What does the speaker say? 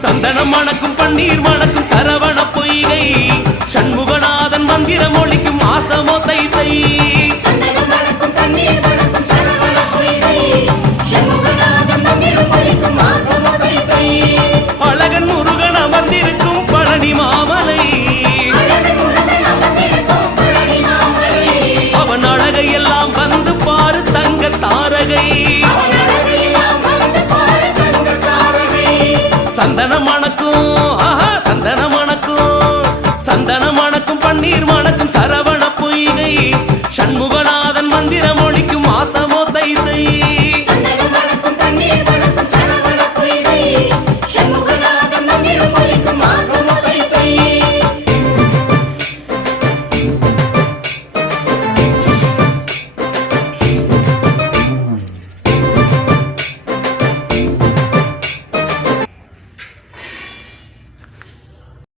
சந்தனம் மணக்கும் பன்னீர் மணக்கும் சரவண பொய்கை சண்முகநாதன் மந்திரம் ஒழிக்கும் மாசமோ தை தை சந்தனம் மணக்கும் பன்னீர் மணக்கும் சரவண பொய்கை சண்முகநாதன் மந்திரம் ஒழிக்கும் மாசமோ தை தை அழகன் முருகன் அமர்ந்திருக்கும் பழனி மாமலை அவன் அழகையெல்லாம் வந்து பாரு தங்க தாரகை சந்தனம் மணக்கும் ஆஹா சந்தனம் மணக்கும் சந்தனம் மணக்கும் பன்னீர் மணக்கும் சரவண பொய்கை சண்முகநாதன் மந்திரம் ஒழிக்கும் மாசமோ தை தை சந்தனம் மணக்கும் பன்னீர் மணக்கும் சரவண பொய்கை சண்முகநாதன்